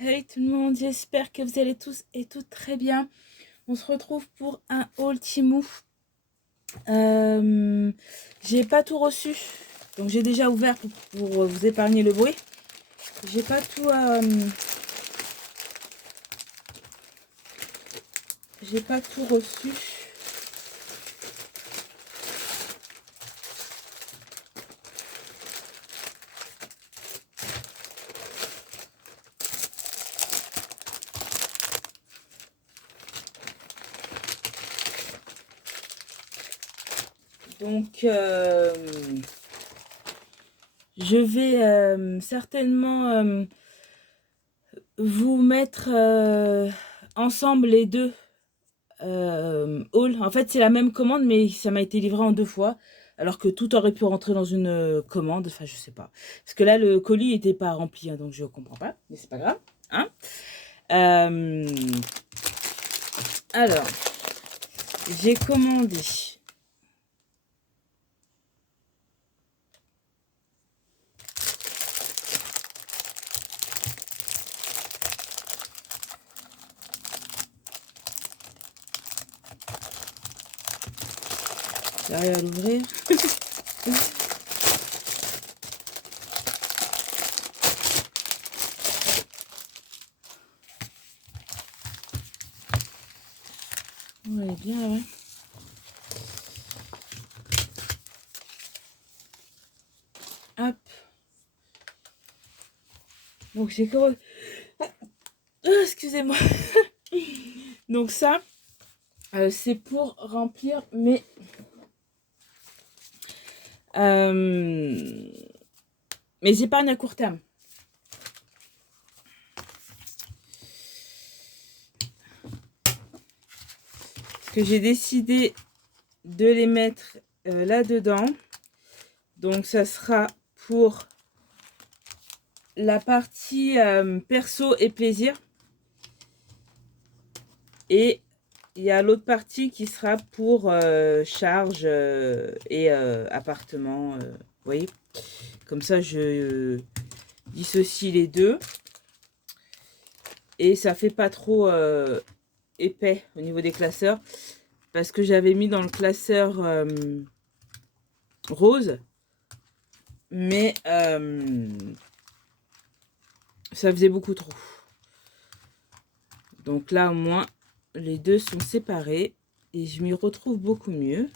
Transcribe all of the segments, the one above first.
Hey tout le monde, j'espère que vous allez tous et toutes très bien. On se retrouve pour un haul Temu. J'ai pas tout reçu, donc j'ai déjà ouvert pour vous épargner le bruit. J'ai pas tout, j'ai pas tout reçu. Donc je vais certainement vous mettre ensemble les deux hauls. En fait, c'est la même commande, mais ça m'a été livré en 2 fois, alors que tout aurait pu rentrer dans une commande. Enfin, je sais pas. Parce que là, le colis n'était pas rempli, hein, donc je comprends pas. Mais c'est pas grave. Hein. Euh, alors, j'ai commandé. J'arrive à l'ouvrir. On est bien, ouais. Hop. Donc j'ai commandé. Excusez-moi. Donc ça, c'est pour remplir mes épargnes à court terme. Que j'ai décidé de les mettre là-dedans. Donc ça sera pour la partie perso et plaisir. Et il y a l'autre partie qui sera pour charge et appartement. Vous voyez, comme ça je dissocie les deux. Et ça fait pas trop épais au niveau des classeurs. Parce que j'avais mis dans le classeur rose. Mais ça faisait beaucoup trop. Donc là, au moins, les deux sont séparés. Et je m'y retrouve beaucoup mieux.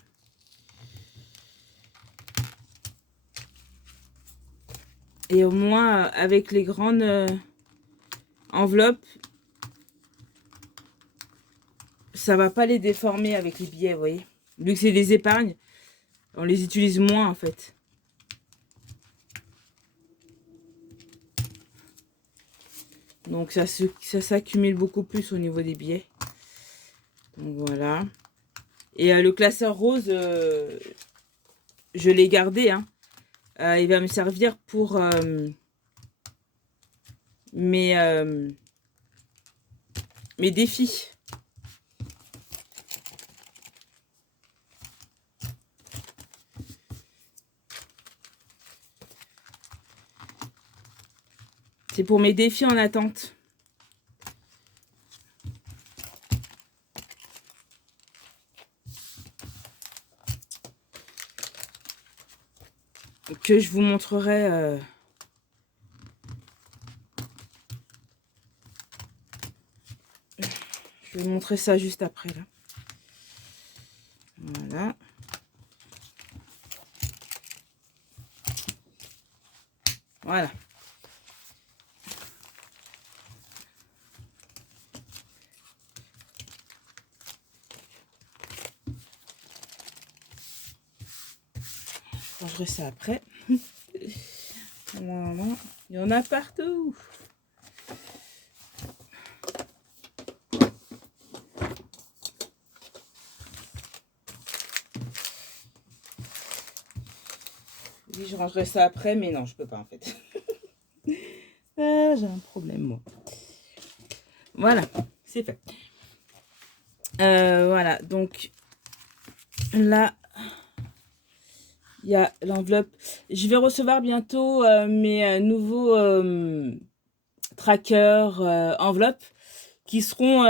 Et au moins, avec les grandes enveloppes, ça va pas les déformer avec les billets, vous voyez. Vu que c'est des épargnes, on les utilise moins, en fait. Donc ça s'accumule beaucoup plus au niveau des billets. Donc voilà. Et le classeur rose, je l'ai gardé. Hein. Il va me servir pour mes défis. C'est pour mes défis en attente. Que je vous montrerai. Je vais vous montrer ça juste après là. Voilà. Voilà. Je rangerai ça après. Voilà. Il y en a partout. Oui, je rangerai ça après, mais non, je peux pas en fait. J'ai un problème, moi. Voilà, c'est fait. Voilà, donc là, il y a l'enveloppe. Je vais recevoir bientôt mes nouveaux tracker enveloppe qui seront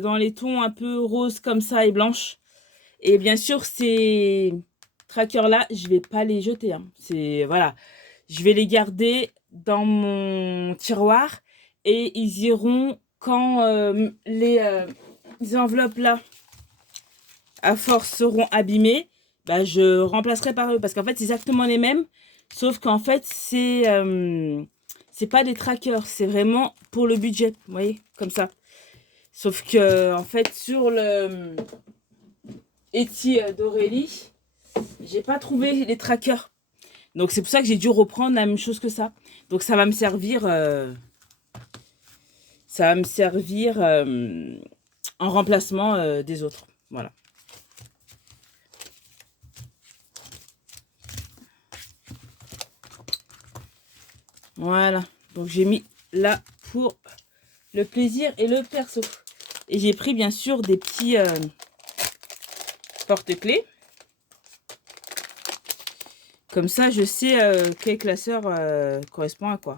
dans les tons un peu roses comme ça et blanches. Et bien sûr, ces trackers-là, je vais pas les jeter. Hein. Voilà, je vais les garder dans mon tiroir et ils iront quand les enveloppes-là, à force, seront abîmées. Bah, je remplacerai par eux parce qu'en fait, c'est exactement les mêmes, sauf qu'en fait, c'est pas des trackers, c'est vraiment pour le budget, vous voyez, comme ça. Sauf que, en fait, sur le Etsy d'Aurélie, j'ai pas trouvé les trackers. Donc, c'est pour ça que j'ai dû reprendre la même chose que ça. Donc, ça va me servir, en remplacement des autres. Voilà. Voilà. Donc, j'ai mis là pour le plaisir et le perso. Et j'ai pris, bien sûr, des petits porte-clés. Comme ça, je sais quel classeur correspond à quoi.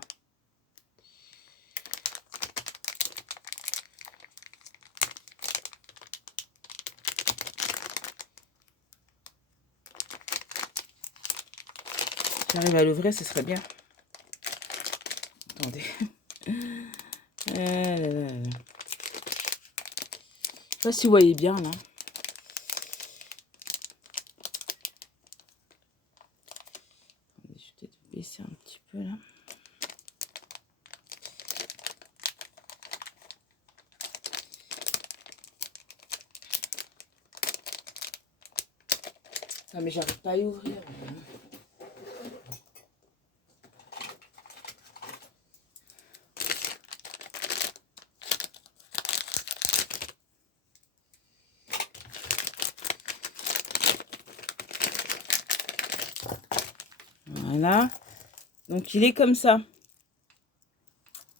Si j'arrive à l'ouvrir, ce serait bien. Attendez. Je sais pas si vous voyez bien, là. Je vais peut-être baisser un petit peu, là. Non, mais j'arrive pas à y ouvrir. Voilà. Donc, il est comme ça.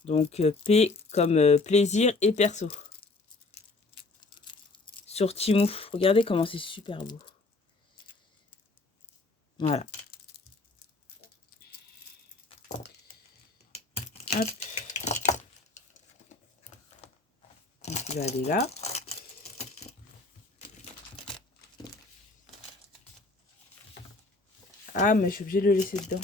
Donc, P comme plaisir et perso. Sur Temu. Regardez comment c'est super beau. Voilà. Hop. Donc, il va aller là. Ah, mais je suis obligée de le laisser dedans.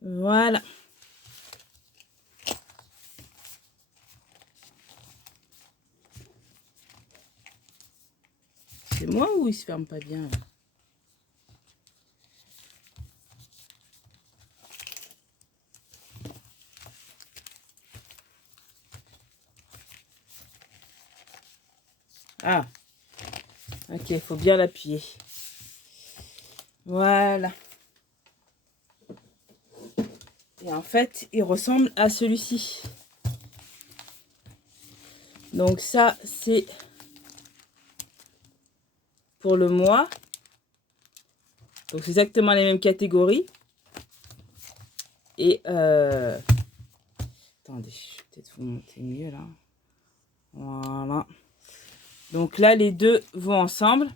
Voilà. C'est moi ou il se ferme pas bien là? Ah. Ok, il faut bien l'appuyer. Voilà. Et en fait, il ressemble à celui-ci. Donc ça, c'est pour le mois. Donc c'est exactement les mêmes catégories. Et attendez, je vais peut-être vous monter mieux là. Voilà. Donc là, les deux vont ensemble.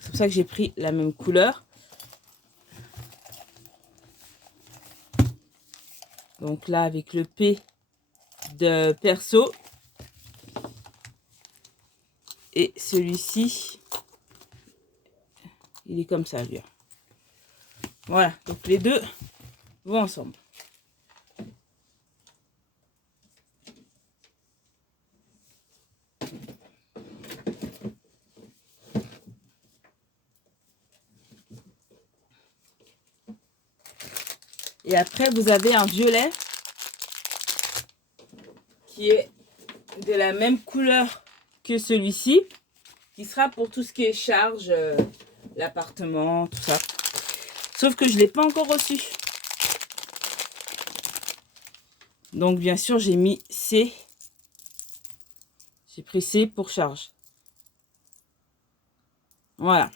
C'est pour ça que j'ai pris la même couleur. Donc là, avec le P de perso. Et celui-ci, il est comme ça, lui. Voilà, donc les deux vont ensemble. Et après, vous avez un violet qui est de la même couleur que celui-ci, qui sera pour tout ce qui est charge, l'appartement, tout ça. Sauf que je ne l'ai pas encore reçu. Donc, bien sûr, j'ai mis C. J'ai pris C pour charge. Voilà.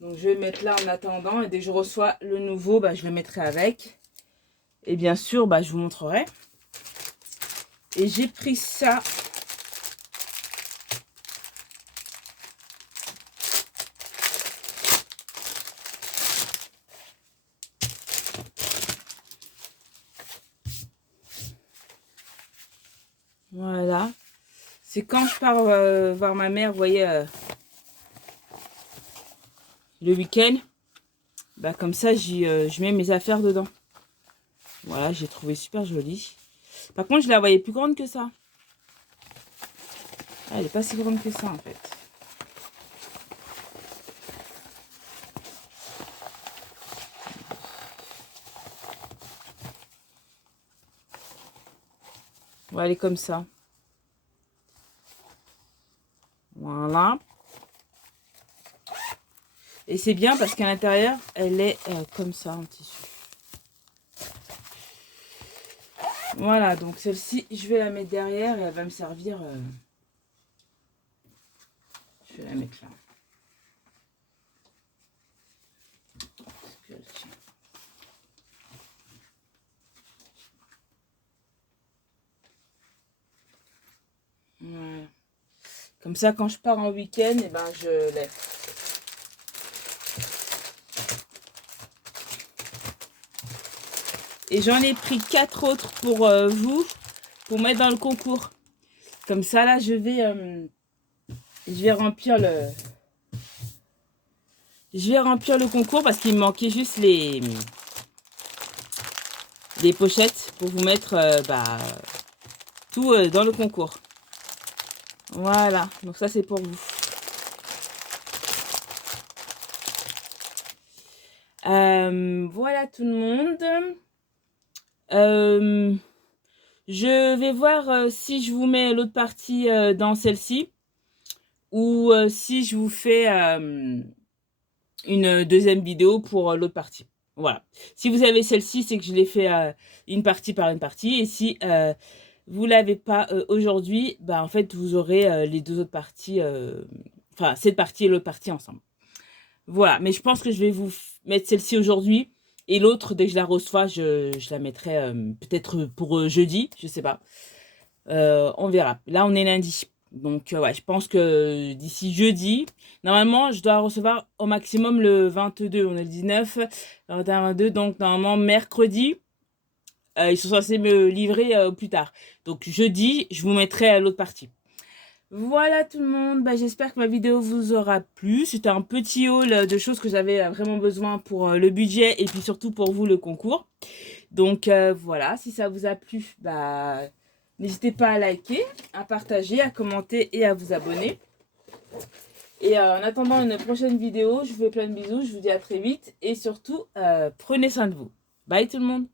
Donc, je vais mettre là en attendant. Et dès que je reçois le nouveau, bah, je le mettrai avec. Et bien sûr, bah, je vous montrerai. Et j'ai pris ça. Voilà. C'est quand je pars voir ma mère, vous voyez, le week-end. Bah, comme ça, je mets mes affaires dedans. Voilà, j'ai trouvé super jolie. Par contre, je la voyais plus grande que ça. Ah, elle n'est pas si grande que ça, en fait. Ouais, elle est comme ça. Voilà. Et c'est bien parce qu'à l'intérieur, elle est comme ça en tissu. Voilà, donc celle-ci, je vais la mettre derrière et elle va me servir. Je vais la mettre là. Voilà. Comme ça, quand je pars en week-end, eh ben, je l'ai. Et j'en ai pris 4 autres pour vous, pour mettre dans le concours. Comme ça, là, je vais remplir le concours parce qu'il me manquait juste les pochettes pour vous mettre tout dans le concours. Voilà, donc ça, c'est pour vous. Voilà tout le monde. Je vais voir si je vous mets l'autre partie dans celle-ci ou si je vous fais une deuxième vidéo pour l'autre partie. Voilà. Si vous avez celle-ci, c'est que je l'ai fait une partie par une partie. Et si vous l'avez pas aujourd'hui, bah en fait, vous aurez les deux autres parties, enfin, cette partie et l'autre partie ensemble. Voilà. Mais je pense que je vais vous mettre celle-ci aujourd'hui. Et l'autre, dès que je la reçois, je la mettrai peut-être pour jeudi, je sais pas. On verra. Là, on est lundi. Donc, ouais, je pense que d'ici jeudi, normalement, je dois recevoir au maximum le 22. On est le 19, 21, 22. Donc, normalement, mercredi, ils sont censés me livrer plus tard. Donc, jeudi, je vous mettrai l'autre partie. Voilà tout le monde, bah, j'espère que ma vidéo vous aura plu. C'était un petit haul de choses que j'avais vraiment besoin pour le budget et puis surtout pour vous le concours. Donc voilà, si ça vous a plu, bah, n'hésitez pas à liker, à partager, à commenter et à vous abonner. Et en attendant une prochaine vidéo, je vous fais plein de bisous, je vous dis à très vite et surtout, prenez soin de vous. Bye tout le monde!